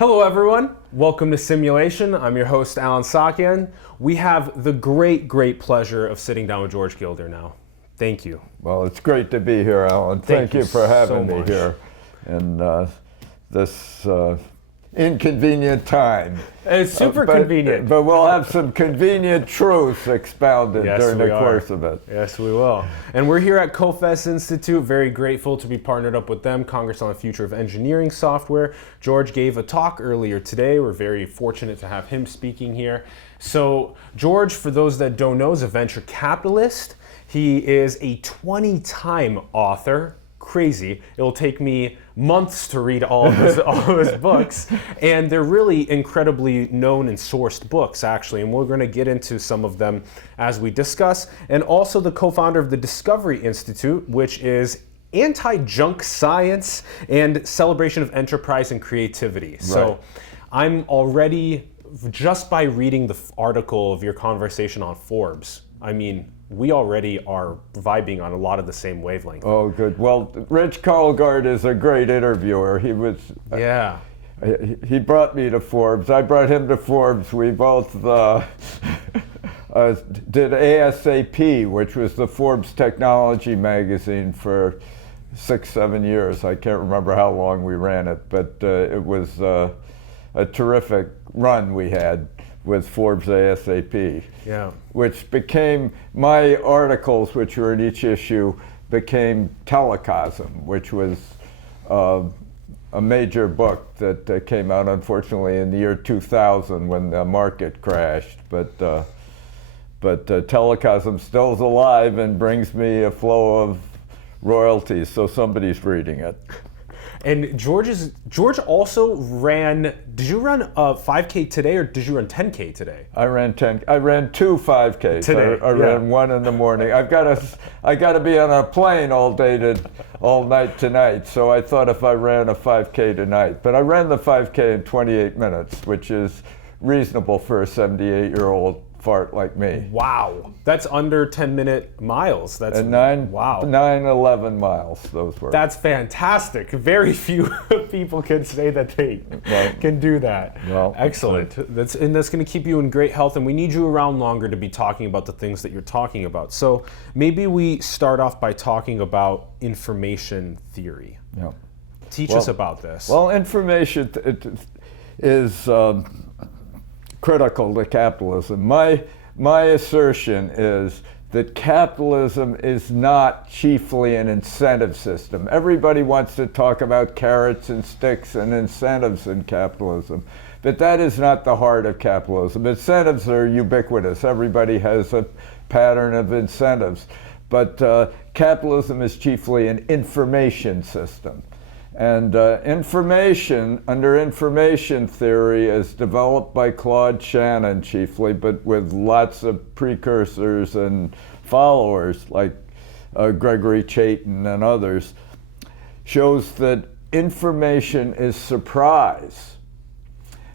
Hello everyone, welcome to Simulation. I'm your host Alan Sakian. We have the great pleasure of sitting down with George Gilder now. Thank you. Well, it's great to be here, Alan. Thank you for having me here in this inconvenient time. It's super convenient. But we'll have some convenient truths expounded during the course of it. Yes, we will. And we're here at COFES Institute, very grateful to be partnered up with them, Congress on the Future of Engineering Software. George gave a talk earlier today. We're very fortunate to have him speaking here. So George, for those that don't know, is a venture capitalist. He is a 20-time author. Crazy. It'll take me months to read all of his books, and they're really incredibly known and sourced books, actually, and we're going to get into some of them as we discuss. And also the co-founder of the Discovery Institute, which is anti-junk science and celebration of enterprise and creativity. Right. So I'm already, just by reading the article of your conversation on Forbes, I mean, we already are vibing on a lot of the same wavelength. Oh, good. Well, Rich Karlgaard is a great interviewer. He was. Yeah. He brought me to Forbes. I brought him to Forbes. We both did ASAP, which was the Forbes technology magazine, for 6-7 years. I can't remember how long we ran it, but it was a terrific run we had with Forbes ASAP, which became, my articles, which were in each issue, became Telecosm, which was a major book that came out, unfortunately, in the year 2000 when the market crashed. But Telecosm still is alive and brings me a flow of royalties, so somebody's reading it. And George also ran, did you run a 5K today or did you run 10K today? I ran 2 5Ks. Today, I ran one in the morning. I got to be on a plane all night tonight, so I thought if I ran a 5K tonight. But I ran the 5K in 28 minutes, which is reasonable for a 78-year-old fart like me. Wow, that's under 10-minute miles. That's and 9-11 miles. Those were. That's fantastic. Very few people can say that they can do that. Well, excellent. That's going to keep you in great health, and we need you around longer to be talking about the things that you're talking about. So maybe we start off by talking about information theory. Yeah. Teach us about this. Well, information is critical to capitalism. My assertion is that capitalism is not chiefly an incentive system. Everybody wants to talk about carrots and sticks and incentives in capitalism, but that is not the heart of capitalism. Incentives are ubiquitous. Everybody has a pattern of incentives, but capitalism is chiefly an information system. And information, under information theory, is developed by Claude Shannon chiefly, but with lots of precursors and followers like Gregory Chaitin and others, shows that information is surprise.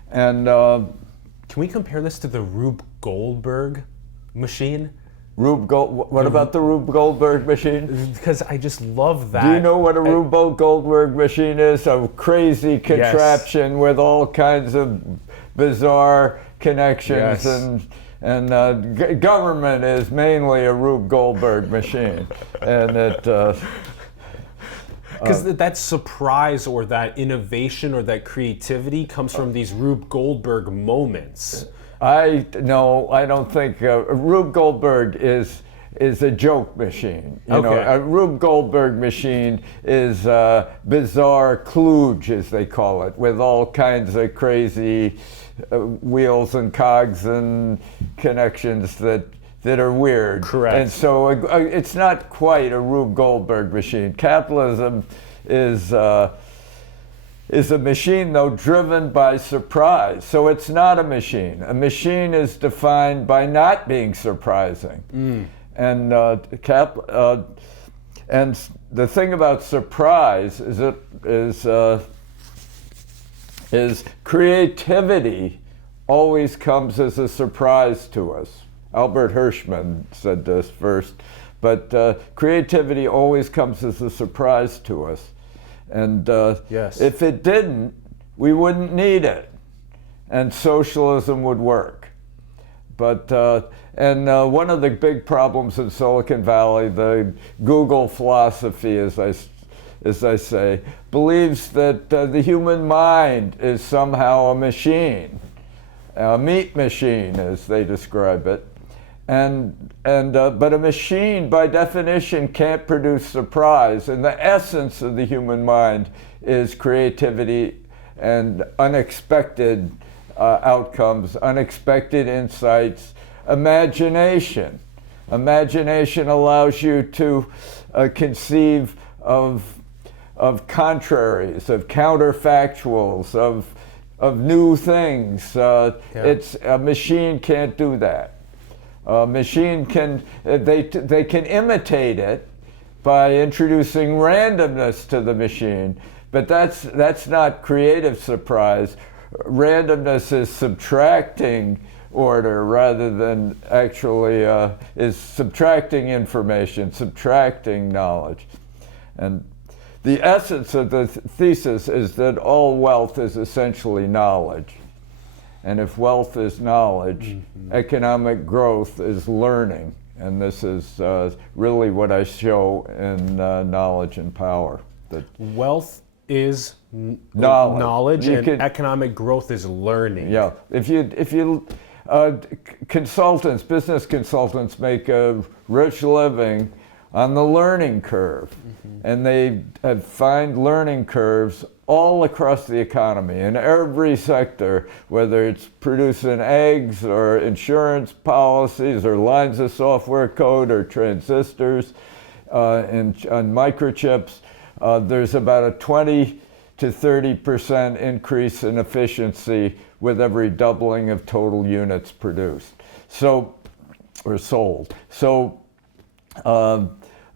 And can we compare this to the Rube Goldberg machine? What about the Rube Goldberg machine? Because I just love that. Do you know what a Rube Goldberg machine is? A crazy contraption with all kinds of bizarre connections, and government is mainly a Rube Goldberg machine, and it. Because that surprise or that innovation or that creativity comes from these Rube Goldberg moments. I don't think Rube Goldberg is a joke machine. You know, a Rube Goldberg machine is bizarre kludge, as they call it, with all kinds of crazy wheels and cogs and connections that are weird. Correct. And so it's not quite a Rube Goldberg machine. Capitalism is a machine, though, driven by surprise. So it's not a machine. A machine is defined by not being surprising. And and the thing about surprise is creativity always comes as a surprise to us. Albert Hirschman said this first, but creativity always comes as a surprise to us. And yes. If it didn't, we wouldn't need it, and socialism would work. But one of the big problems in Silicon Valley, the Google philosophy, as I say, believes that the human mind is somehow a machine, a meat machine, as they describe it. But a machine, by definition, can't produce surprise. And the essence of the human mind is creativity and unexpected outcomes, unexpected insights, imagination. Imagination allows you to conceive of contraries, of counterfactuals, of new things. It's a machine can't do that. A machine can they can imitate it by introducing randomness to the machine, but that's not creative surprise. Randomness is subtracting order rather than actually is subtracting information, subtracting knowledge. And the essence of the thesis is that all wealth is essentially knowledge. And if wealth is knowledge, economic growth is learning. And this is really what I show in Knowledge and Power. That wealth is knowledge, and economic growth is learning. Yeah. If you consultants, business consultants make a rich living on the learning curve. And they find learning curves all across the economy, in every sector, whether it's producing eggs or insurance policies or lines of software code or transistors on microchips. There's about a 20 to 30% increase in efficiency with every doubling of total units produced, or sold. So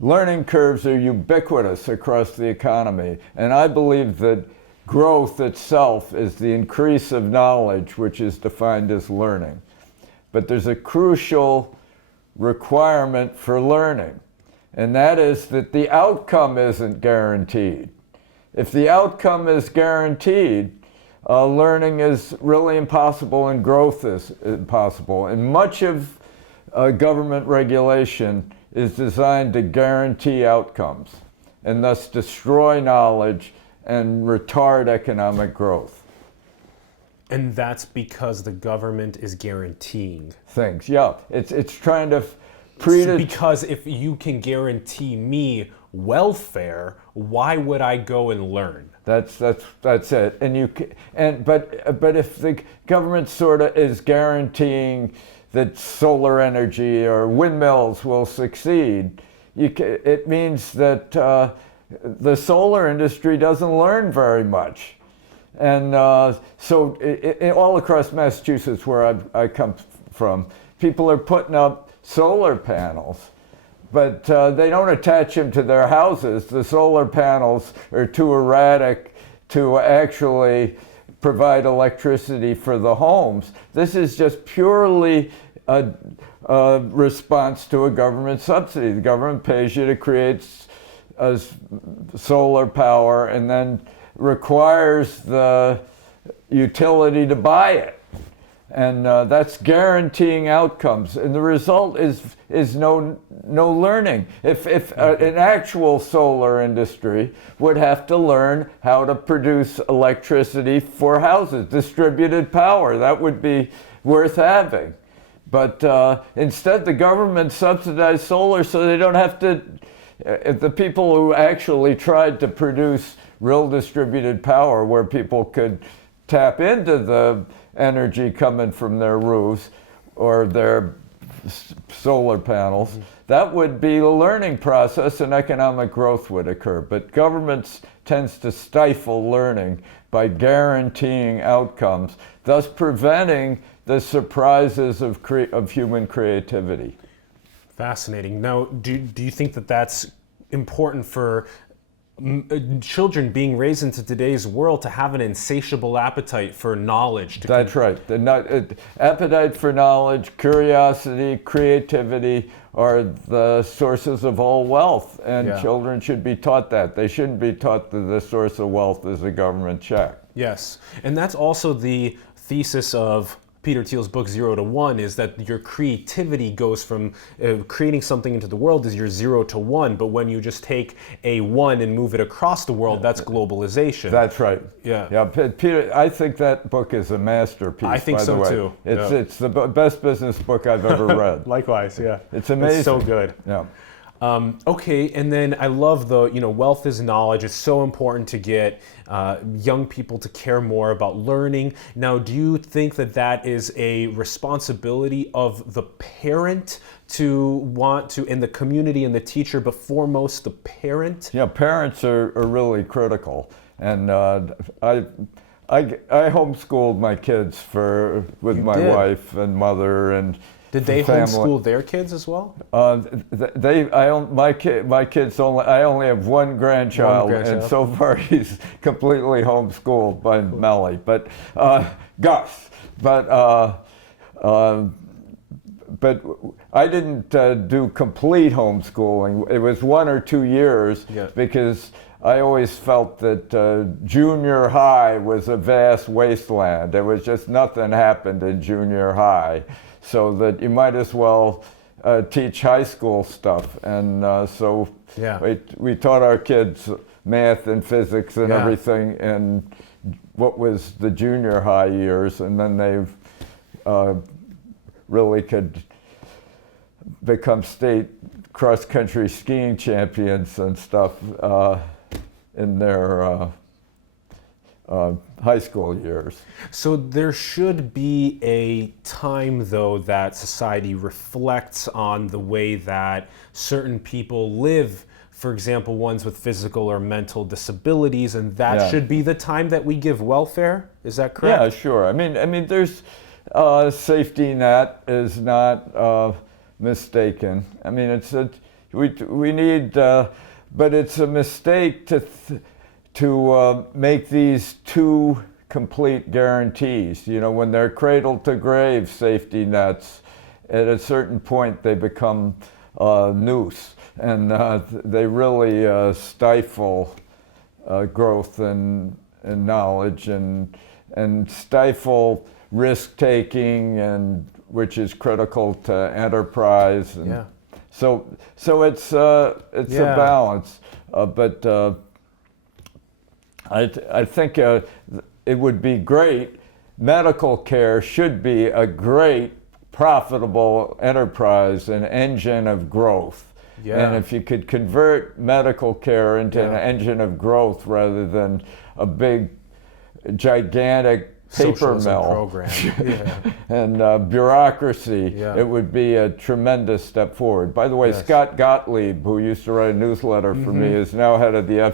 learning curves are ubiquitous across the economy, and I believe that growth itself is the increase of knowledge, which is defined as learning. But there's a crucial requirement for learning, and that is that the outcome isn't guaranteed. If the outcome is guaranteed, learning is really impossible and growth is impossible. And much of government regulation is designed to guarantee outcomes and thus destroy knowledge and retard economic growth. And that's because the government is guaranteeing things. Yeah, it's trying to because if you can guarantee me welfare, why would I go and learn? That's it. But if the government sort of is guaranteeing that solar energy or windmills will succeed, it means that the solar industry doesn't learn very much. And so all across Massachusetts, where I come from, people are putting up solar panels, but they don't attach them to their houses. The solar panels are too erratic to actually provide electricity for the homes. This is just purely a response to a government subsidy. The government pays you to create solar power and then requires the utility to buy it. And that's guaranteeing outcomes. And the result is no learning. If an actual solar industry would have to learn how to produce electricity for houses, distributed power, that would be worth having. But instead, the government subsidized solar so they don't have to. The people who actually tried to produce real distributed power where people could tap into the energy coming from their roofs or their solar panels, that would be the learning process and economic growth would occur. But governments tends to stifle learning by guaranteeing outcomes, thus preventing the surprises of human creativity. Fascinating. Now, do you think that that's important for children being raised into today's world to have an insatiable appetite for knowledge? That's right. Appetite for knowledge, curiosity, creativity are the sources of all wealth, and children should be taught that. They shouldn't be taught that the source of wealth is a government check. Yes, and that's also the thesis of Peter Thiel's book 0 to 1, is that your creativity goes from creating something into the world is your 0 to 1, but when you just take a 1 and move it across the world, that's globalization. That's right. Yeah. Peter, I think that book is a masterpiece. I think by so the way. too. It's the best business book I've ever read. Likewise, yeah. It's amazing. It's so good. Yeah. Okay, and then I love the, wealth is knowledge. It's so important to get young people to care more about learning. Now, do you think that that is a responsibility of the parent to want to, and the community and the teacher, but foremost the parent? Yeah, parents are really critical. And I homeschooled my kids with my wife and mother and Did they family. homeschool their kids as well? My kids only. I only have one grandchild, and so far he's completely homeschooled by Melly. But Gus. But I didn't do complete homeschooling. It was 1 or 2 years because I always felt that junior high was a vast wasteland. There was just nothing happened in junior high. So that you might as well teach high school stuff. And so we taught our kids math and physics and everything in what was the junior high years. And then they really could become state cross-country skiing champions and stuff in their high school years. So there should be a time, though, that society reflects on the way that certain people live, for example, ones with physical or mental disabilities, and that should be the time that we give welfare? Is that correct? Yeah, sure. I mean, there's safety net is not mistaken. I mean, we need, but it's a mistake to make these two complete guarantees. When they're cradle to grave safety nets, at a certain point they become noose, and they really stifle growth and knowledge and stifle risk taking, and which is critical to enterprise. And so it's a balance, but. I think it would be great. Medical care should be a great, profitable enterprise, an engine of growth. Yeah. And if you could convert medical care into an engine of growth rather than a big, gigantic paper mill and bureaucracy, it would be a tremendous step forward. By the way, Scott Gottlieb, who used to write a newsletter for me, is now head of the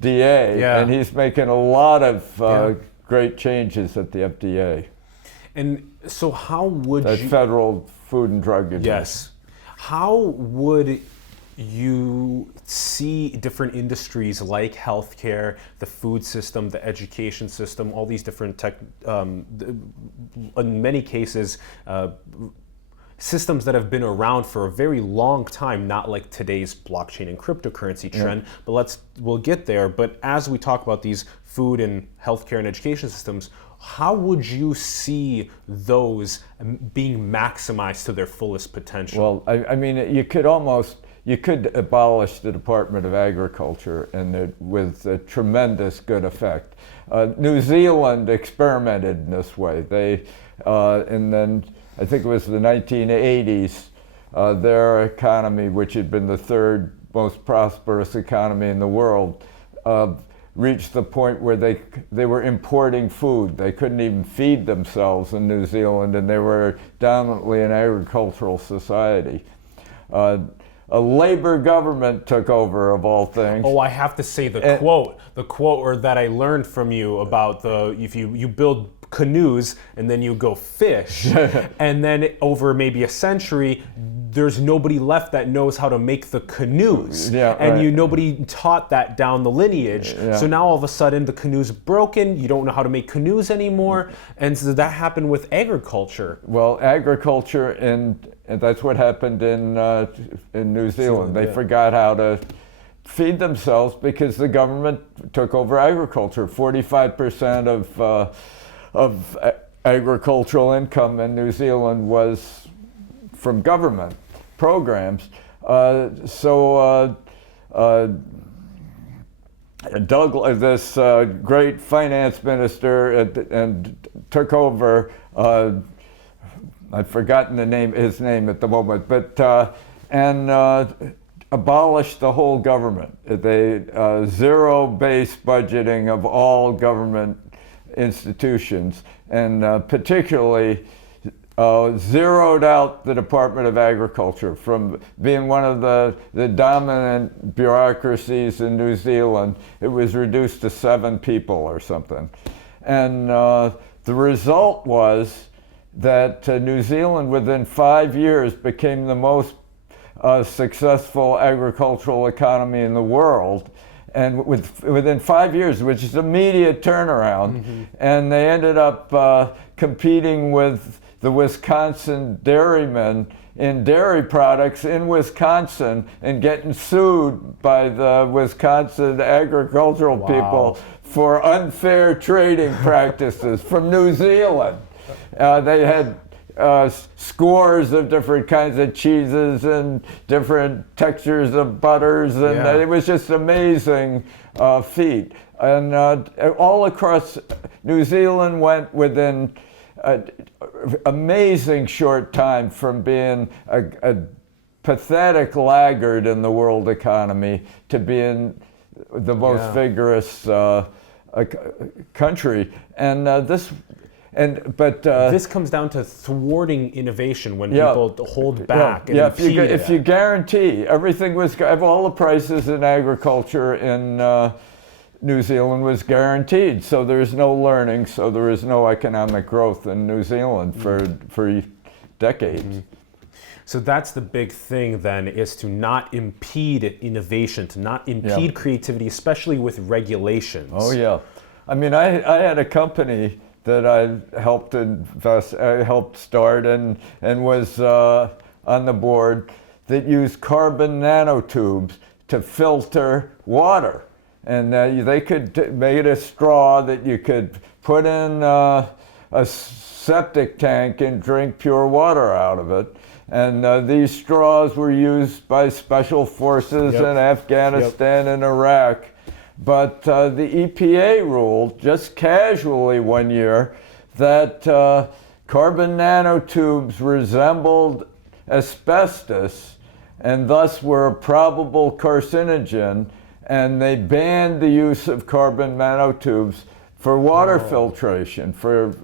FDA, and he's making a lot of great changes at the FDA. And so how would you... Federal Food and Drug Administration. Yes. How would you see different industries like healthcare, the food system, the education system, all these different in many cases, systems that have been around for a very long time, not like today's blockchain and cryptocurrency trend, but we'll get there. But as we talk about these food and healthcare and education systems, how would you see those being maximized to their fullest potential? Well, I mean, you could abolish the Department of Agriculture with a tremendous good effect. New Zealand experimented in this way. And then I think it was the 1980s, their economy, which had been the third most prosperous economy in the world, reached the point where they were importing food. They couldn't even feed themselves in New Zealand, and they were dominantly an agricultural society. A labor government took over, of all things. Oh, I have to say the quote that I learned from you about if you build canoes and then you go fish, and then over maybe a century, there's nobody left that knows how to make the canoes, nobody taught that down the lineage. So now all of a sudden the canoe's broken. You don't know how to make canoes anymore, and so that happened with agriculture. Well, agriculture and that's what happened in New Zealand. They forgot how feed themselves because the government took over agriculture. 45% of agricultural income in New Zealand was from government programs. Doug, this great finance minister, and took over. I've forgotten his name at the moment, but abolished the whole government. They zero-based budgeting of all government institutions, and particularly zeroed out the Department of Agriculture from being one of the dominant bureaucracies in New Zealand. It was reduced to 7 people or something. And the result was that New Zealand within 5 years became the most successful agricultural economy in the world. And within 5 years, which is immediate turnaround, and they ended up competing with the Wisconsin dairymen in dairy products in Wisconsin and getting sued by the Wisconsin agricultural people for unfair trading practices from New Zealand. They had scores of different kinds of cheeses and different textures of butters, and it was just amazing feat. And all across New Zealand went within amazing short time from being a pathetic laggard in the world economy to being the most vigorous country. And this comes down to thwarting innovation when people hold back. And if you guarantee everything was, all the prices in agriculture in New Zealand was guaranteed, so there's no learning, so there is no economic growth in New Zealand for decades. So that's the big thing then, is to not impede innovation, to not impede creativity, especially with regulations. Oh yeah. I mean, I had a company that I helped start and was on the board that used carbon nanotubes to filter water. And they could made a straw that you could put in a septic tank and drink pure water out of it. And these straws were used by special forces in Afghanistan and Iraq. But the EPA ruled just casually one year that carbon nanotubes resembled asbestos and thus were a probable carcinogen, and they banned the use of carbon nanotubes for water filtration for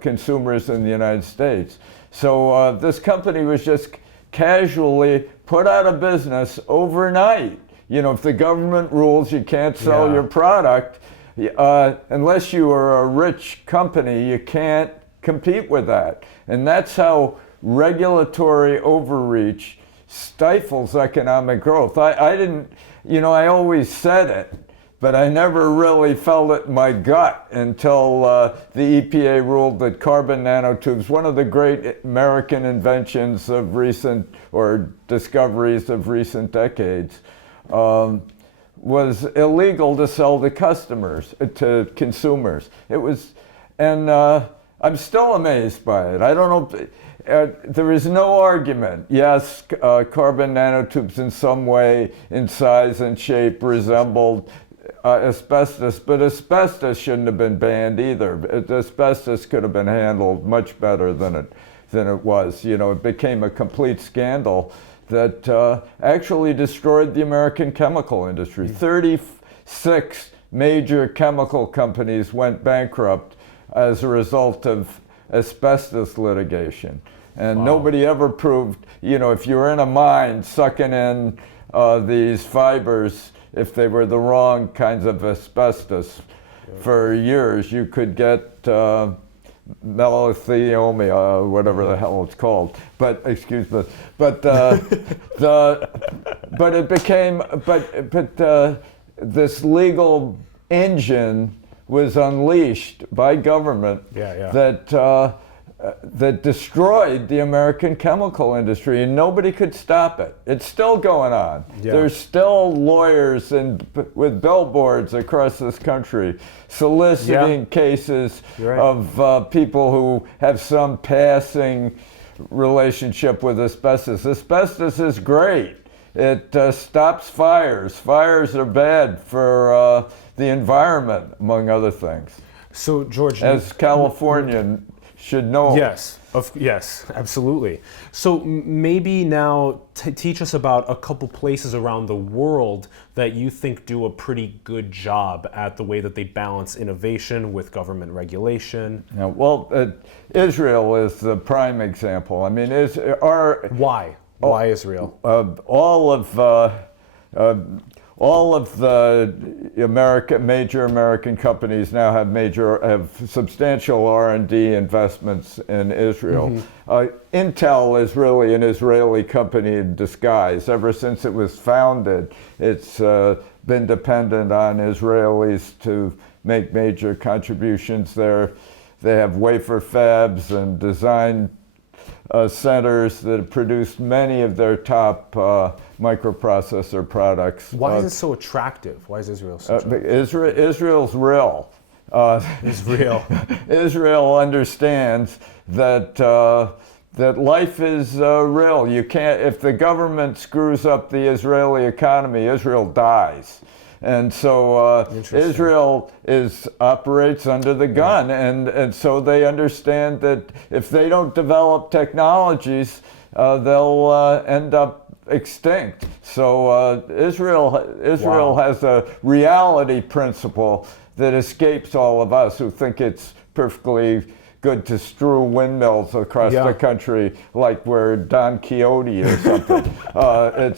consumers in the United States. So this company was just casually put out of business overnight. You know, if the government rules you can't sell your product, unless you are a rich company, you can't compete with that. And that's how regulatory overreach stifles economic growth. I didn't, you know, I always said it, but I never really felt it in my gut until the EPA ruled that carbon nanotubes, one of the great American inventions of recent, or discoveries of recent decades, was illegal to sell to customers, to consumers. It was, and I'm still amazed by it. I don't know, there is no argument. Yes, carbon nanotubes in some way, in size and shape, resembled asbestos, but asbestos shouldn't have been banned either. Asbestos could have been handled much better than it was. You know, it became a complete scandal that actually destroyed the American chemical industry. 36 major chemical companies went bankrupt as a result of asbestos litigation. And nobody ever proved, you know, if you were in a mine sucking in these fibers, if they were the wrong kinds of asbestos for years, you could get mesothelioma, whatever the hell it's called. But excuse me. But but it became this legal engine was unleashed by government that that destroyed the American chemical industry, and nobody could stop it. It's still going on. Yeah. There's still lawyers with billboards across this country soliciting cases of people who have some passing relationship with asbestos. Asbestos is great. It stops fires. Fires are bad for the environment, among other things. So, George, as California should know. Yes, absolutely. So maybe now teach us about a couple places around the world that you think do a pretty good job at the way that they balance innovation with government regulation. Yeah, well, Israel is the prime example. I mean, Why? Why Israel? All of the major American companies now have substantial R&D investments in Israel. Intel is really an Israeli company in disguise. Ever since it was founded, it's been dependent on Israelis to make major contributions there. They have wafer fabs and design centers that have produced many of their top microprocessor products. Why is it so attractive? Why is Israel so attractive? Israel's real. It's real. Israel understands that that life is real. You can't, if the government screws up the Israeli economy, Israel dies. And so Israel operates under the gun, and so they understand that if they don't develop technologies, they'll end up extinct. So Israel has a reality principle that escapes all of us who think it's perfectly good to strew windmills across the country like we're Don Quixote or something.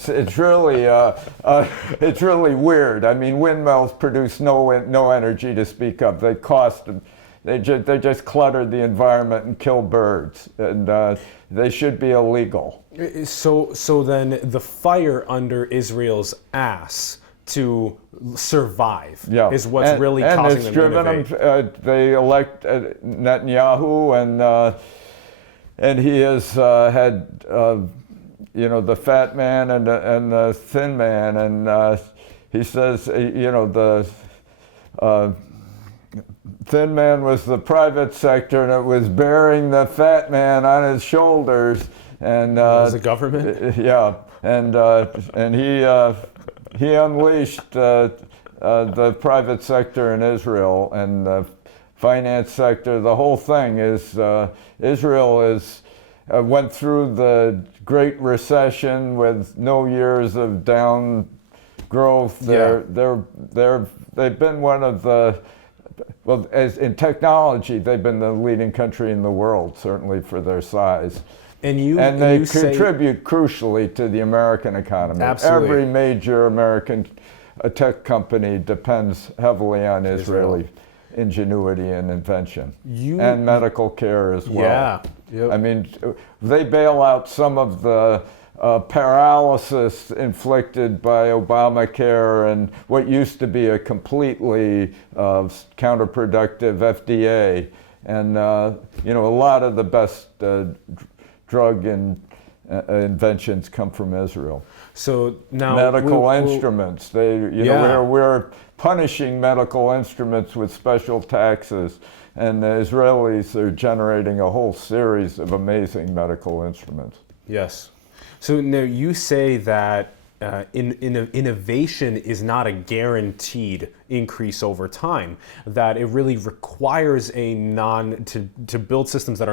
It's really weird. I mean, windmills produce no energy to speak of. They just clutter the environment and kill birds, and they should be illegal. So then the fire under Israel's ass to survive is what's really causing them to innovate. They elect Netanyahu, and he has had the fat man and the thin man, and he says the thin man was the private sector, and it was bearing the fat man on his shoulders, and was the government. And he unleashed the private sector in Israel and the finance sector. The whole thing is Israel went through the Great Recession with no years of down growth. They've been one of the as in technology, they've been the leading country in the world, certainly for their size. And they contribute crucially to the American economy. Absolutely. Every major American tech company depends heavily on Israeli ingenuity and invention, and medical care as well. I mean, they bail out some of the paralysis inflicted by Obamacare and what used to be a completely counterproductive FDA, and a lot of the best drug inventions come from Israel. So now medical instruments. We're punishing medical instruments with special taxes, and the Israelis are generating a whole series of amazing medical instruments. Yes. So now you say that innovation is not a guaranteed increase over time, that it really requires to build systems that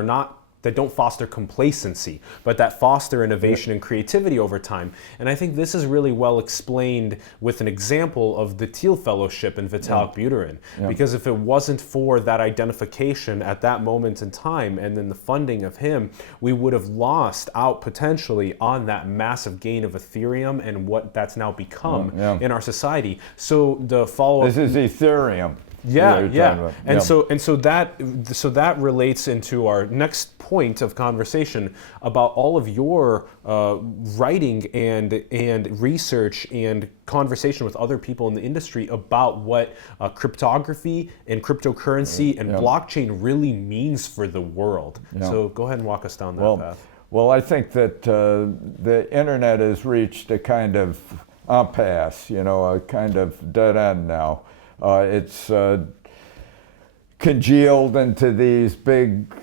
don't foster complacency, but that foster innovation and creativity over time. And I think this is really well explained with an example of the Thiel Fellowship and Vitalik Buterin. Because if it wasn't for that identification at that moment in time and then the funding of him, we would have lost out potentially on that massive gain of Ethereum and what that's now become in our society. So the follow-up... This is Ethereum. Yeah, you're yeah. talking about. And Yeah. so that relates into our next point of conversation about all of your writing and research and conversation with other people in the industry about what cryptography and cryptocurrency and blockchain really means for the world. So go ahead and walk us down that path. Well, I think that the internet has reached a kind of impasse, a kind of dead end now. It's congealed into these big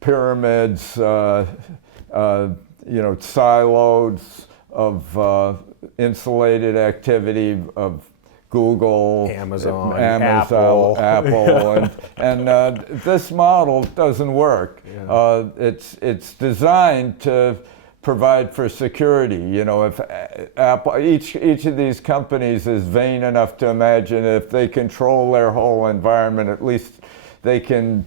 pyramids, silos of insulated activity of Google, Amazon, Apple, and this model doesn't work. Yeah. It's designed to provide for security. If Apple, each of these companies is vain enough to imagine if they control their whole environment, at least they can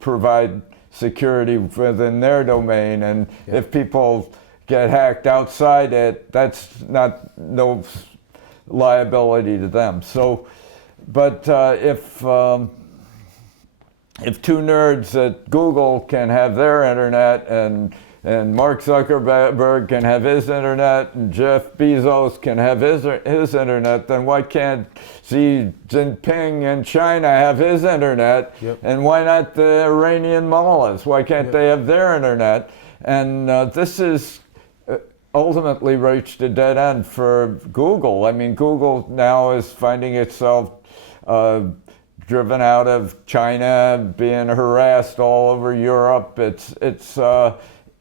provide security within their domain. And if people get hacked outside it, that's no liability to them. So, but if two nerds at Google can have their internet, and Mark Zuckerberg can have his internet, and Jeff Bezos can have his internet, then why can't Xi Jinping in China have his internet? Yep. And why not the Iranian mullahs? Why can't they have their internet? And this is ultimately reached a dead end for Google. I mean, Google now is finding itself driven out of China, being harassed all over Europe.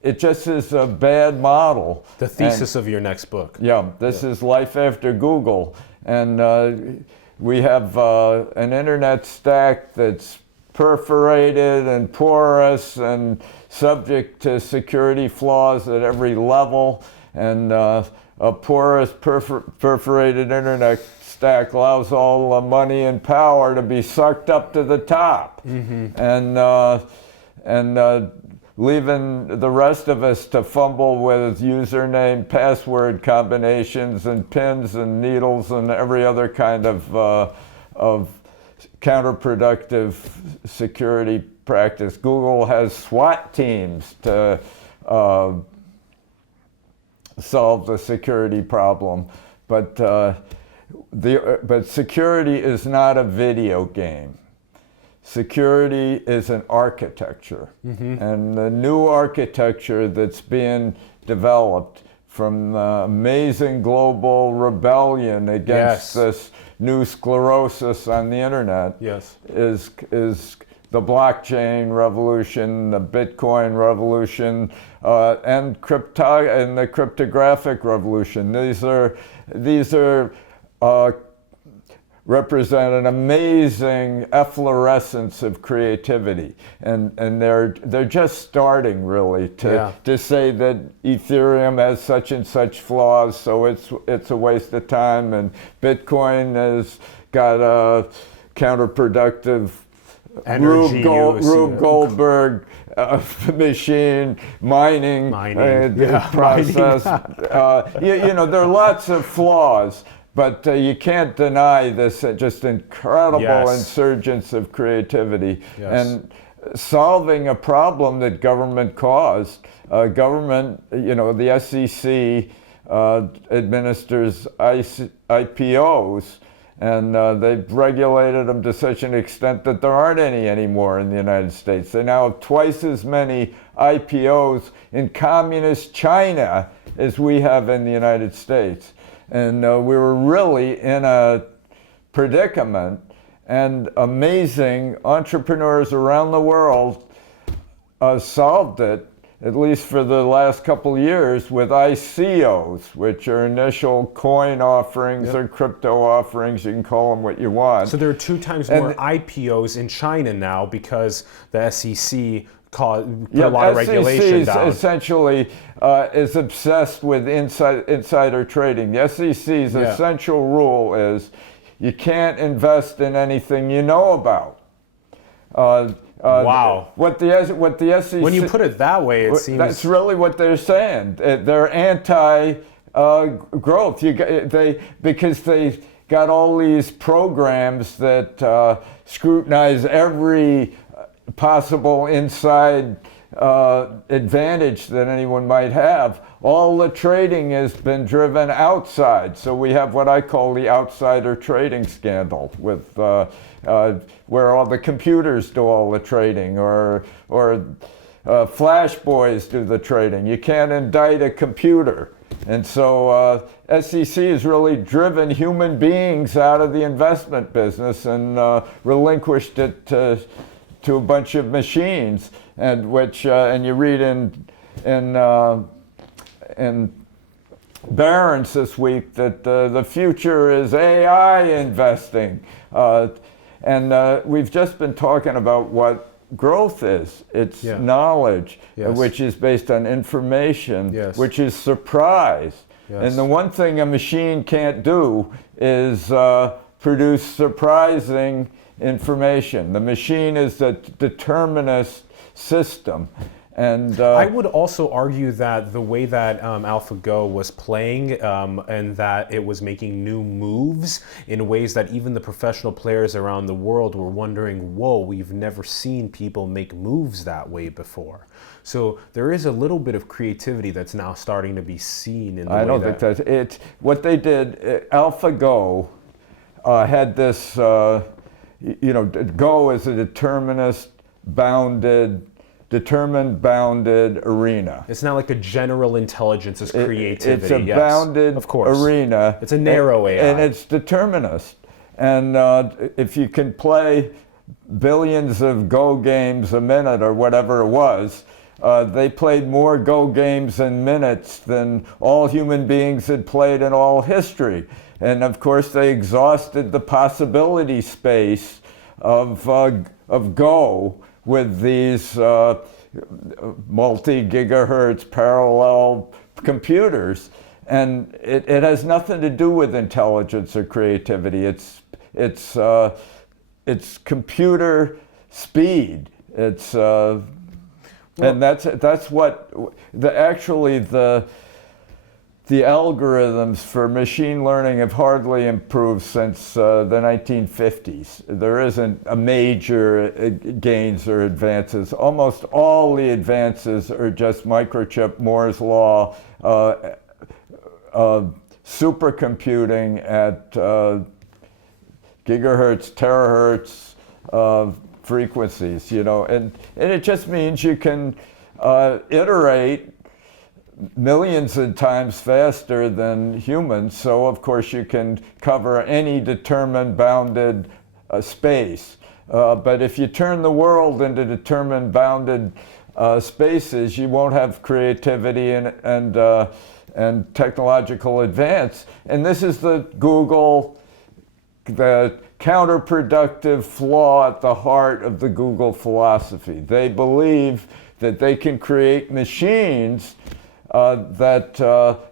It just is a bad model. The thesis of your next book. Yeah, this is life after Google. And we have an internet stack that's perforated and porous and subject to security flaws at every level. And a porous, perforated internet stack allows all the money and power to be sucked up to the top. Mm-hmm. And leaving the rest of us to fumble with username, password combinations, and pins and needles and every other kind of counterproductive security practice. Google has SWAT teams to solve the security problem, but security is not a video game. Security is an architecture, and the new architecture that's being developed from the amazing global rebellion against this new sclerosis on the internet is the blockchain revolution, the Bitcoin revolution, and the cryptographic revolution. These are represent an amazing efflorescence of creativity, and they're just starting really to say that Ethereum has such and such flaws, so it's a waste of time, and Bitcoin has got a counterproductive Rube Goldberg machine mining process. There are lots of flaws, but you can't deny this just incredible insurgence of creativity and solving a problem that government caused. Government, the SEC administers IPOs. And they've regulated them to such an extent that there aren't any anymore in the United States. They now have twice as many IPOs in communist China as we have in the United States. And we were really in a predicament, and amazing entrepreneurs around the world solved it, at least for the last couple years, with ICOs, which are initial coin offerings or crypto offerings. You can call them what you want. So there are 2 times more IPOs in China now because the SEC put a lot of regulation down. Essentially is obsessed with insider trading. The SEC's essential rule is you can't invest in anything you know about. Wow. What the SEC... When you put it that way, it seems... That's really what they're saying. They're anti-growth. Because they got all these programs that scrutinize every possible inside advantage that anyone might have. All the trading has been driven outside. So we have what I call the outsider trading scandal, with where all the computers do all the trading, or flash boys do the trading. You can't indict a computer. And so SEC has really driven human beings out of the investment business and relinquished it to a bunch of machines, and which and you read in Barron's this week that the future is AI investing, and we've just been talking about what growth is. It's knowledge, which is based on information, which is surprise. And the one thing a machine can't do is produce surprising information. The machine is a determinist system. And I would also argue that the way that AlphaGo was playing and that it was making new moves in ways that even the professional players around the world were wondering, whoa, we've never seen people make moves that way before. So there is a little bit of creativity that's now starting to be seen in the way that... I don't think that's it. What they did, AlphaGo had this, Go is a determined bounded arena. It's not like a general intelligence is creativity. It's a bounded of course. Arena. It's a narrow AI. And it's determinist. And if you can play billions of Go games a minute or whatever it was, they played more Go games in minutes than all human beings had played in all history. And of course they exhausted the possibility space of Go with these multi-gigahertz parallel computers, and it has nothing to do with intelligence or creativity. It's computer speed. It's and that's what the algorithms for machine learning have hardly improved since the 1950s. There isn't a major gains or advances. Almost all the advances are just microchip, Moore's law, supercomputing at gigahertz, terahertz frequencies, and it just means you can iterate millions of times faster than humans, so of course you can cover any determined bounded space. But if you turn the world into determined bounded spaces, you won't have creativity and technological advance. And this is the counterproductive flaw at the heart of the Google philosophy. They believe that they can create machines that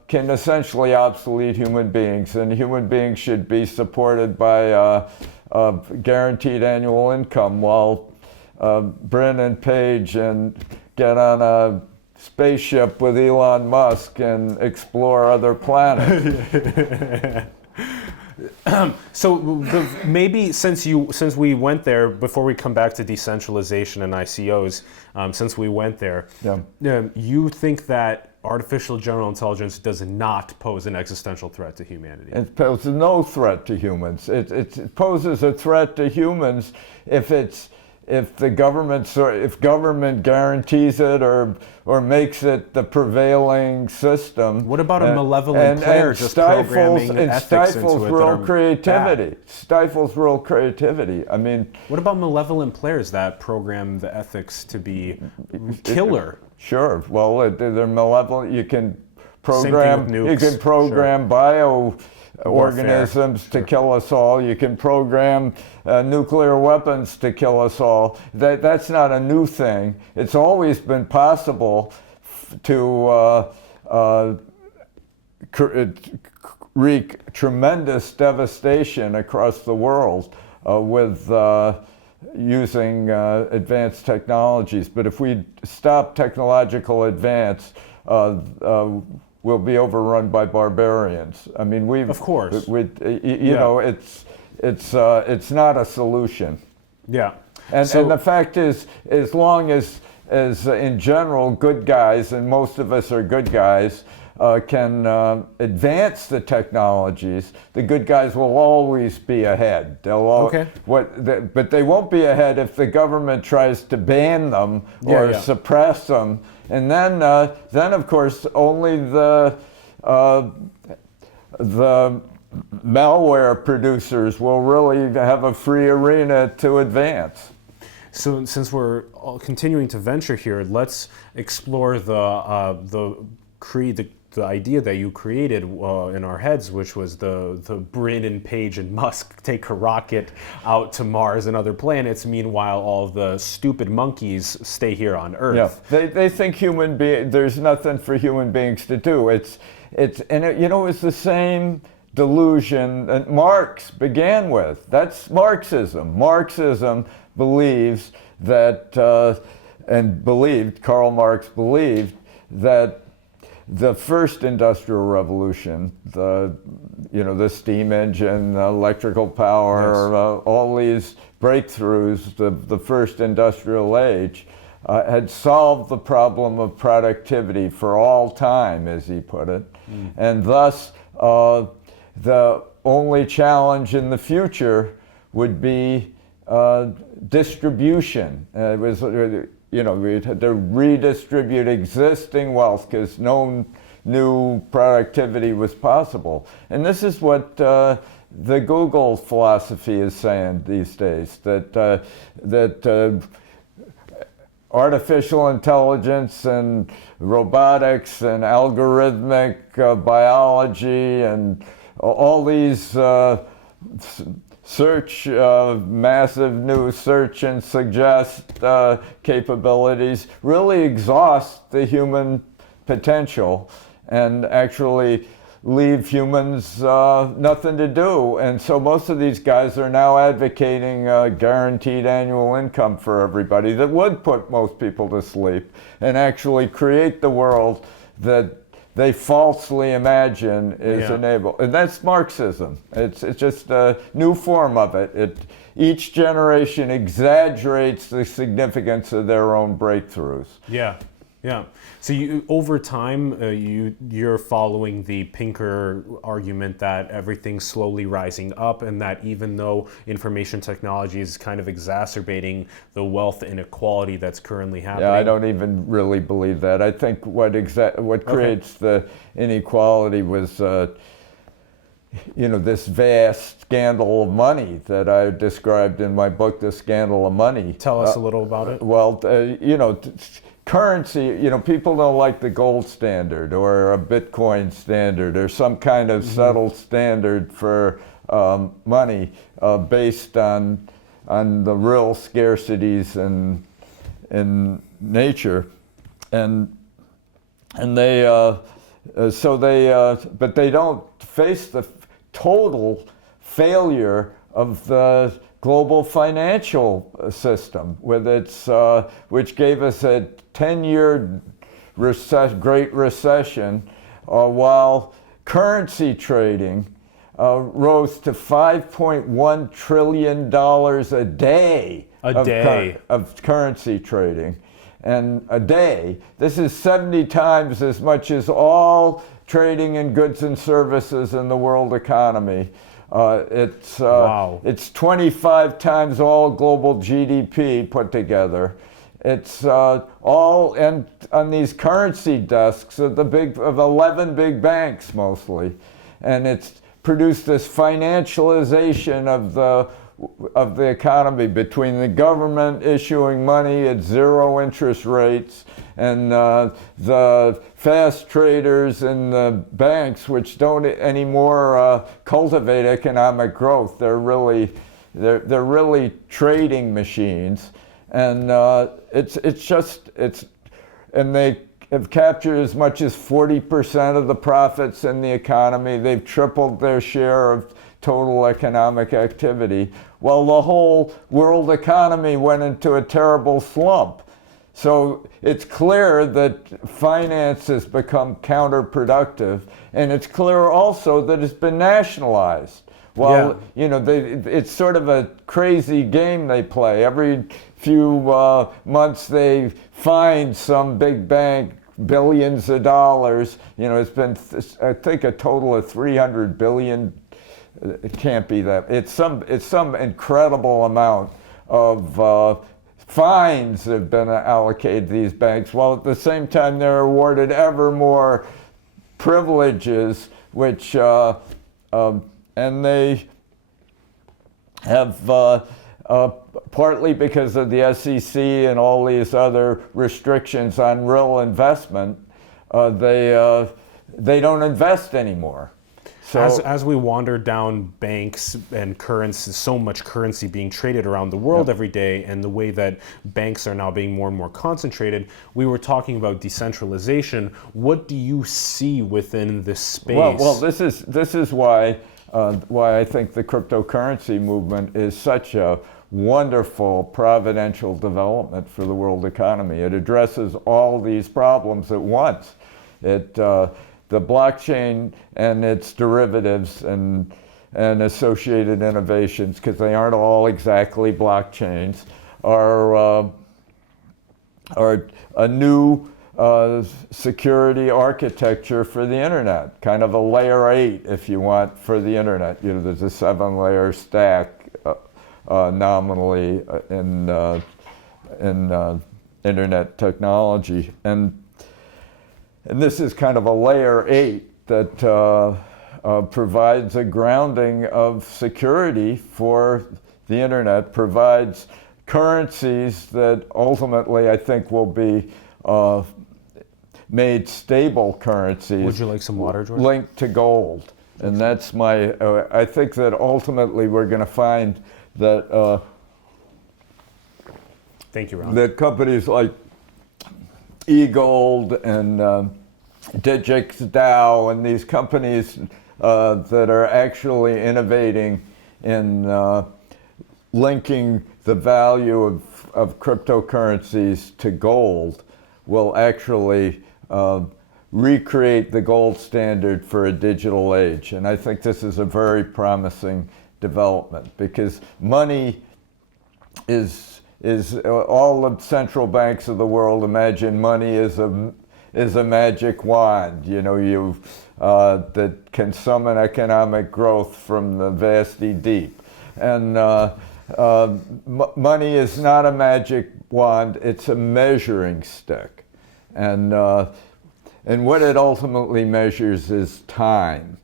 can essentially obsolete human beings, and human beings should be supported by guaranteed annual income, while Brin and Page and get on a spaceship with Elon Musk and explore other planets. So maybe since we went there, before we come back to decentralization and ICOs, since we went there, you think that artificial general intelligence does not pose an existential threat to humanity? It poses no threat to humans. It poses a threat to humans if government guarantees it or makes it the prevailing system. What about a malevolent player just programming ethics stifles into it real creativity? Stifles real creativity. I mean, what about malevolent players that program the ethics to be killer? Sure. Well, they're malevolent. You can program. You can program bioorganisms to kill us all. You can program nuclear weapons to kill us all. That's not a new thing. It's always been possible to wreak tremendous devastation across the world with using advanced technologies. But if we stop technological advance, will be overrun by barbarians. I mean, Of course. You know, it's not a solution. Yeah. And the fact is, as long as in general good guys, and most of us are good guys, can advance the technologies, the good guys will always be ahead. But they won't be ahead if the government tries to ban them or suppress them. And then of course only the malware producers will really have a free arena to advance. So since we're continuing to venture here, let's explore the idea that you created in our heads, which was the Brin and Page and Musk take a rocket out to Mars and other planets. Meanwhile, all of the stupid monkeys stay here on Earth. Yeah, they think there's nothing for human beings to do. It's the same delusion that Marx began with. That's Marxism. Marxism believes that, Karl Marx believed that the first industrial revolution, the steam engine, electrical power, all these breakthroughs, the first industrial age, had solved the problem of productivity for all time, as he put it. And thus, the only challenge in the future would be distribution. It was, we had to redistribute existing wealth because no new productivity was possible. And this is what the Google philosophy is saying these days, that artificial intelligence and robotics and algorithmic biology and all these massive new search and suggest capabilities really exhaust the human potential and actually leave humans nothing to do. And so most of these guys are now advocating guaranteed annual income for everybody that would put most people to sleep and actually create the world that they falsely imagine is enabled. And that's Marxism. It's just a new form of it. Each generation exaggerates the significance of their own breakthroughs. Yeah. So over time, you're following the Pinker argument that everything's slowly rising up, and that even though information technology is kind of exacerbating the wealth inequality that's currently happening. Yeah, I don't even really believe that. I think what creates the inequality was this vast scandal of money that I described in my book, The Scandal of Money. Tell us a little about it. Well, currency, people don't like the gold standard or a Bitcoin standard or some kind of settled standard for money based on the real scarcities in nature, and they but they don't face the total failure of the global financial system with its which gave us a 10-year Great Recession, while currency trading rose to $5.1 trillion a day of currency trading. And a day, this is 70 times as much as all trading in goods and services in the world economy. It's 25 times all global GDP put together. It's all and on these currency desks of 11 big banks mostly, and it's produced this financialization of the economy between the government issuing money at zero interest rates and the fast traders and the banks, which don't anymore cultivate economic growth. They're really trading machines, and and they have captured as much as 40% of the profits in the economy. They've tripled their share of total economic activity, while the whole world economy went into a terrible slump. So it's clear that finance has become counterproductive, and it's clear also that it's been nationalized. Well, it's sort of a crazy game they play. Every few months they find some big bank billions of dollars. It's been, I think, a total of 300 billion. It can't be that. It's some incredible amount of fines that have been allocated to these banks, while at the same time they're awarded ever more privileges, which and they have partly because of the SEC and all these other restrictions on real investment, they don't invest anymore. So as we wander down banks and currency, so much currency being traded around the world every day, and the way that banks are now being more and more concentrated, we were talking about decentralization. What do you see within this space? Well, this is why I think the cryptocurrency movement is such a wonderful providential development for the world economy. It addresses all these problems at once. The blockchain and its derivatives and associated innovations, because they aren't all exactly blockchains, are a new security architecture for the internet, kind of a layer 8, if you want, for the internet. There's a 7-layer stack nominally in internet technology, and this is kind of a layer 8 that provides a grounding of security for the internet, provides currencies that ultimately I think will be made stable currencies. Would you like some water, George? Linked to gold. And that's I think that ultimately we're going to find that thank you, Ron. That companies like eGold and DigixDAO and these companies that are actually innovating in linking the value of cryptocurrencies to gold will actually recreate the gold standard for a digital age. And I think this is a very promising development, because money is all the central banks of the world imagine money is a magic wand, that can summon economic growth from the vasty deep. And money is not a magic wand; it's a measuring stick, and what it ultimately measures is time,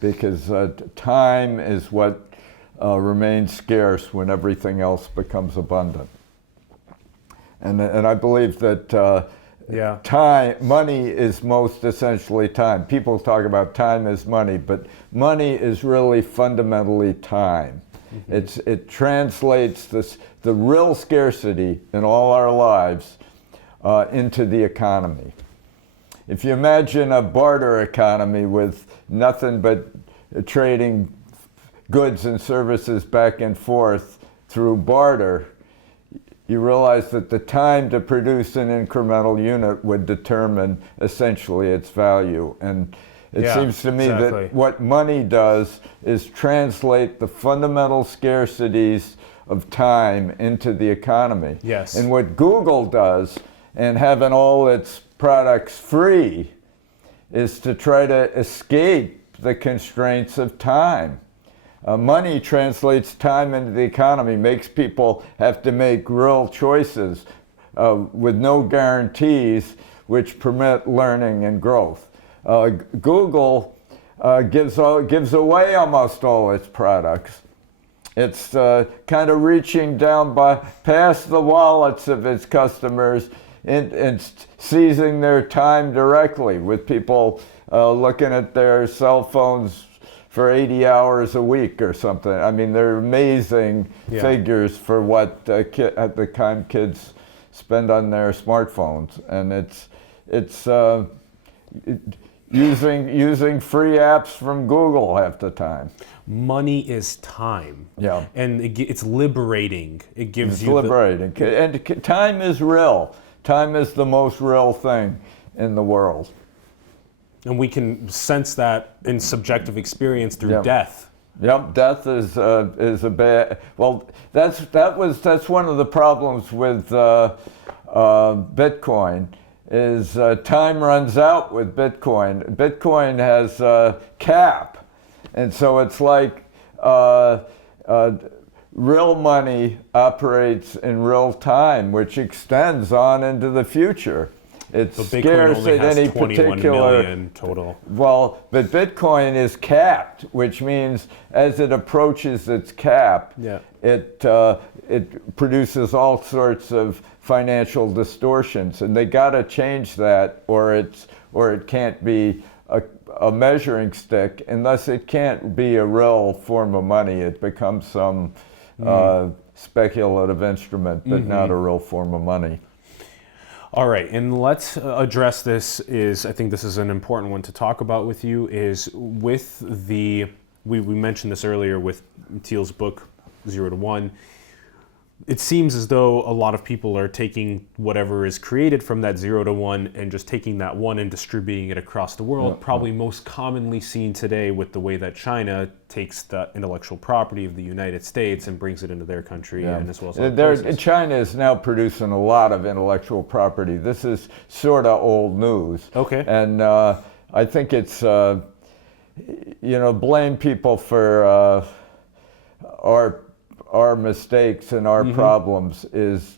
because time is what remains scarce when everything else becomes abundant. And I believe that money is most essentially time. People talk about time as money, but money is really fundamentally time. Mm-hmm. It translates the real scarcity in all our lives into the economy. If you imagine a barter economy with nothing but trading goods and services back and forth through barter, you realize that the time to produce an incremental unit would determine essentially its value. And it seems to me that what money does is translate the fundamental scarcities of time into the economy. Yes. And what Google does, and having all its products free, is to try to escape the constraints of time. Money translates time into the economy, makes people have to make real choices with no guarantees, which permit learning and growth. Google gives away almost all its products. It's kind of reaching down past the wallets of its customers and seizing their time directly, with people looking at their cell phones for 80 hours a week or something. I mean, they're amazing figures for what at the time kids spend on their smartphones, and it's using free apps from Google half the time. Money is time. Yeah. And it's liberating. It gives it's liberating. And time is real. Time is the most real thing in the world. And we can sense that in subjective experience through death. Yep, death is a bad. Well, that's one of the problems with Bitcoin. Is time runs out with Bitcoin. Bitcoin has a cap, and so it's like real money operates in real time, which extends on into the future. It's so Bitcoin scarce only at has any 21 particular million total. Well, but Bitcoin is capped, which means as it approaches its cap, it produces all sorts of financial distortions, and they got to change that, or it can't be a measuring stick. Unless it can't be a real form of money, it becomes some speculative instrument, but not a real form of money. All right, and let's address this. I think this is an important one to talk about with you, is with we mentioned this earlier with Thiel's book, 0 to 1. It seems as though a lot of people are taking whatever is created from that 0 to 1 and just taking that 1 and distributing it across the world. Probably most commonly seen today with the way that China takes the intellectual property of the United States and brings it into their country, and as well as other places. China is now producing a lot of intellectual property. This is sort of old news. Okay. And I think it's, blame people for our mistakes and our problems is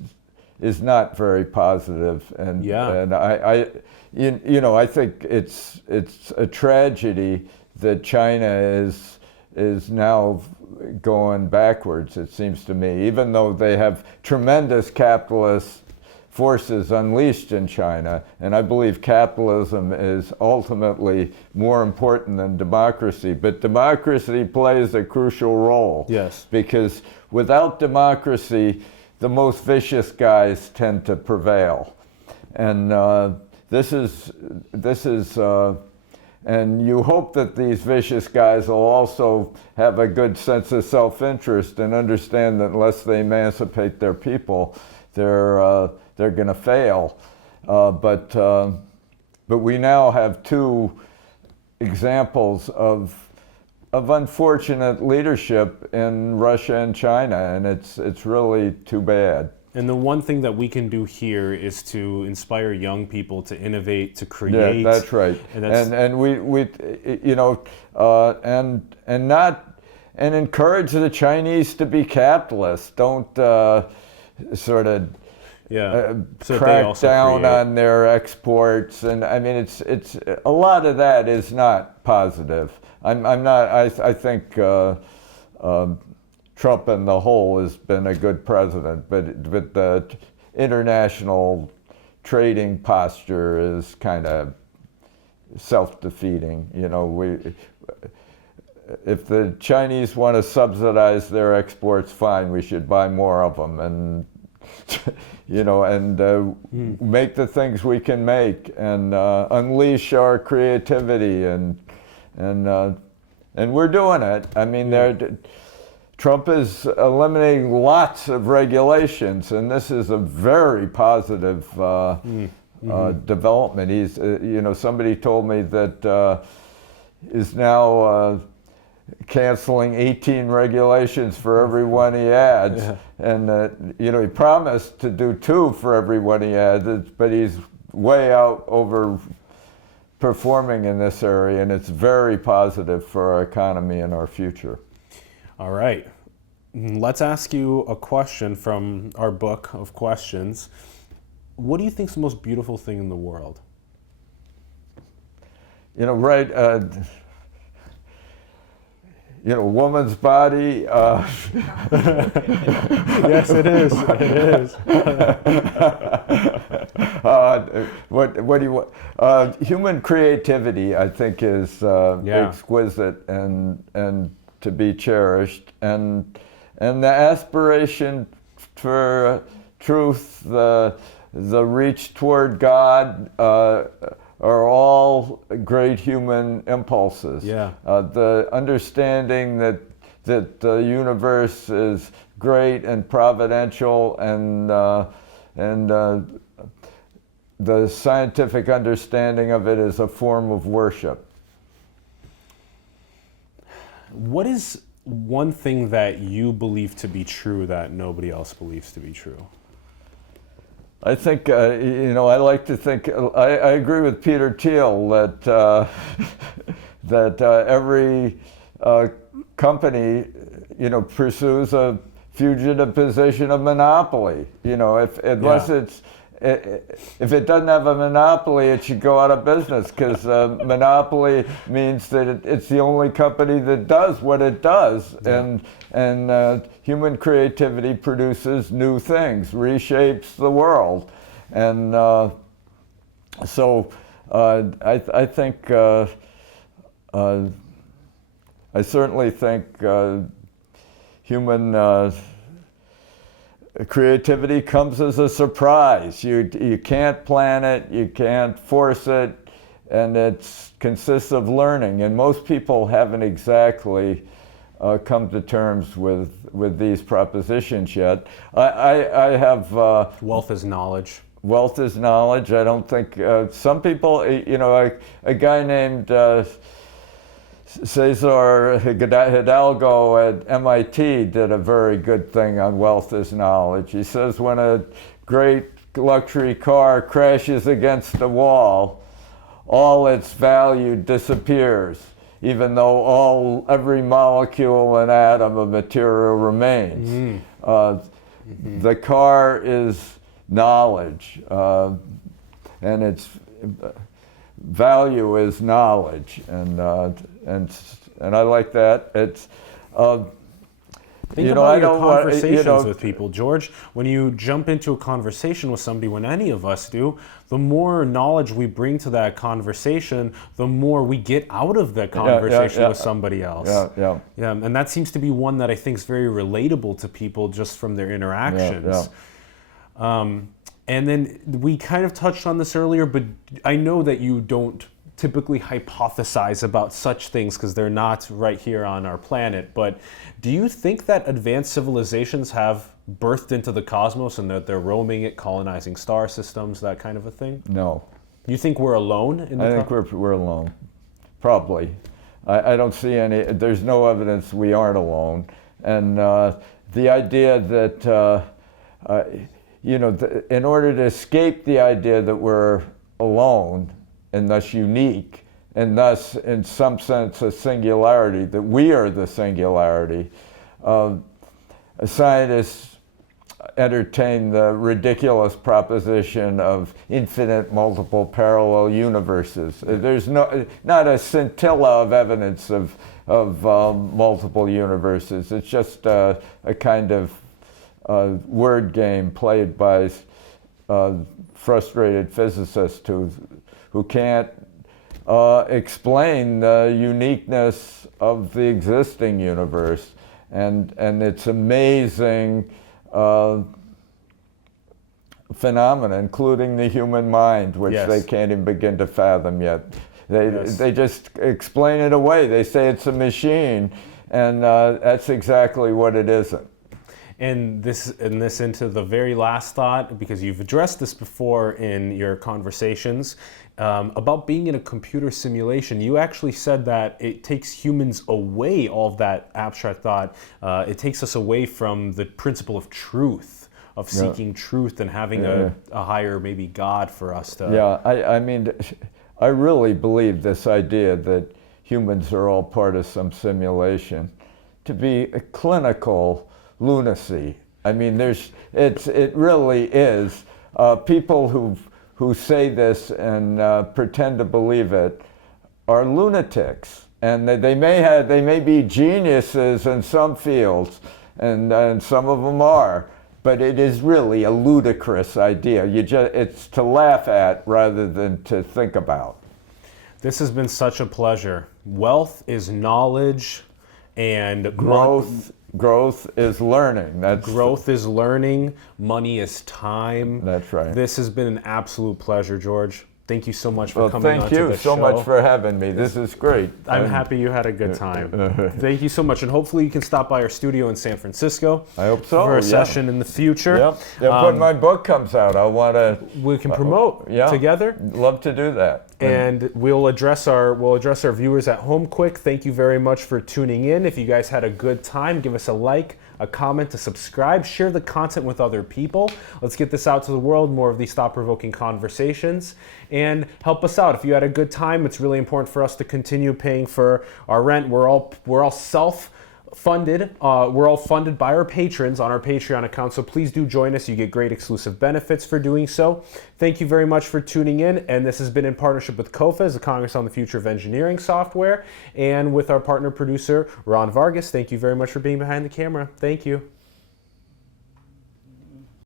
not very positive, and I think it's a tragedy that China is now going backwards. It seems to me, even though they have tremendous capitalist forces unleashed in China, and I believe capitalism is ultimately more important than democracy, but democracy plays a crucial role. Yes. Because without democracy, the most vicious guys tend to prevail. And and you hope that these vicious guys will also have a good sense of self-interest and understand that unless they emancipate their people, they're going to fail. But we now have two examples of unfortunate leadership in Russia and China, and it's really too bad. And the one thing that we can do here is to inspire young people to innovate, to create. Yeah, that's right. And encourage the Chinese to be capitalists. Don't sort of crack down on their exports. And I mean, it's a lot of that is not positive. I think Trump in the whole has been a good president, but the international trading posture is kind of self-defeating. If the Chinese want to subsidize their exports, fine, we should buy more of them, and make the things we can make, and unleash our creativity, and we're doing it. I mean, Trump is eliminating lots of regulations, and this is a very positive development. He's, somebody told me that is now canceling 18 regulations for every one he adds, and he promised to do 2 for every one he adds, but he's way out over performing in this area, and it's very positive for our economy and our future. All right. Let's ask you a question from our book of questions. What do you think is the most beautiful thing in the world? Woman's body. Yes, it is. It is. What do you want? Human creativity, I think, is exquisite and to be cherished, and the aspiration for truth, the reach toward God, are all great human impulses. Yeah. The understanding that the universe is great and providential, and the scientific understanding of it is a form of worship. What is one thing that you believe to be true that nobody else believes to be true? I think, I like to think, I agree with Peter Thiel that, that every company, pursues a fugitive position of monopoly. Unless if it doesn't have a monopoly, it should go out of business, because monopoly means that it's the only company that does what it does. Yeah. And human creativity produces new things, reshapes the world. And so I think, I certainly think human creativity comes as a surprise. You can't plan it, you can't force it, and it consists of learning. And most people haven't exactly come to terms with these propositions yet. I have... wealth is knowledge. Wealth is knowledge. I don't think... some people, a guy named Cesar Hidalgo at MIT did a very good thing on wealth is knowledge. He says when a great luxury car crashes against a wall, all its value disappears, even though every molecule and atom of material remains. The car is knowledge, and its value is knowledge, and I like that. It's think about your conversations with people, George. When you jump into a conversation with somebody, when any of us do, the more knowledge we bring to that conversation, the more we get out of that conversation with somebody else. Yeah, and that seems to be one that I think is very relatable to people just from their interactions. And then we kind of touched on this earlier, but I know that you don't typically hypothesize about such things because they're not right here on our planet. But do you think that advanced civilizations have birthed into the cosmos and that they're roaming it, colonizing star systems, that kind of a thing? No. You think we're alone in the I think we're alone. Probably. I don't see any, there's no evidence we aren't alone. And the idea that in order to escape the idea that we're alone and thus unique, and thus in some sense a singularity, that we are the singularity, scientists entertain the ridiculous proposition of infinite multiple parallel universes. There's not a scintilla of evidence of multiple universes. It's just a kind of word game played by frustrated physicists who can't explain the uniqueness of the existing universe and its amazing phenomena, including the human mind, which they can't even begin to fathom yet. They just explain it away. They say it's a machine, and that's exactly what it isn't. And this into the very last thought, because you've addressed this before in your conversations, about being in a computer simulation. You actually said that it takes humans away, all of that abstract thought, it takes us away from the principle of truth, of seeking truth and having a higher, maybe God for us to... I mean, I really believe this idea that humans are all part of some simulation to be a clinical lunacy. I mean, it really is. People who say this and pretend to believe it are lunatics, and they may be geniuses in some fields, and some of them are, but it is really a ludicrous idea. It's to laugh at rather than to think about. This has been such a pleasure. Wealth is knowledge, and Growth is learning. Growth is learning. Money is time. That's right. This has been an absolute pleasure, George. Thank you so much for Well, coming on thank to you the so show. much for having me. This is great. I'm happy you had a good time. Thank you so much, and hopefully you can stop by our studio in San Francisco. I hope so, for a yeah. session in the future. Yep. When my book comes out, I want to. We can promote together. Love to do that. And we'll address our viewers at home quick. Thank you very much for tuning in. If you guys had a good time, give us a like, a comment, a subscribe, share the content with other people. Let's get this out to the world, more of these thought-provoking conversations, and help us out. If you had a good time, it's really important for us to continue paying for our rent. We're all self-funded. We're all funded by our patrons on our Patreon account, so please do join us. You get great exclusive benefits for doing so. Thank you very much for tuning in, and this has been in partnership with COFES, the Congress on the Future of Engineering software, and with our partner producer, Ron Vargas. Thank you very much for being behind the camera. Thank you.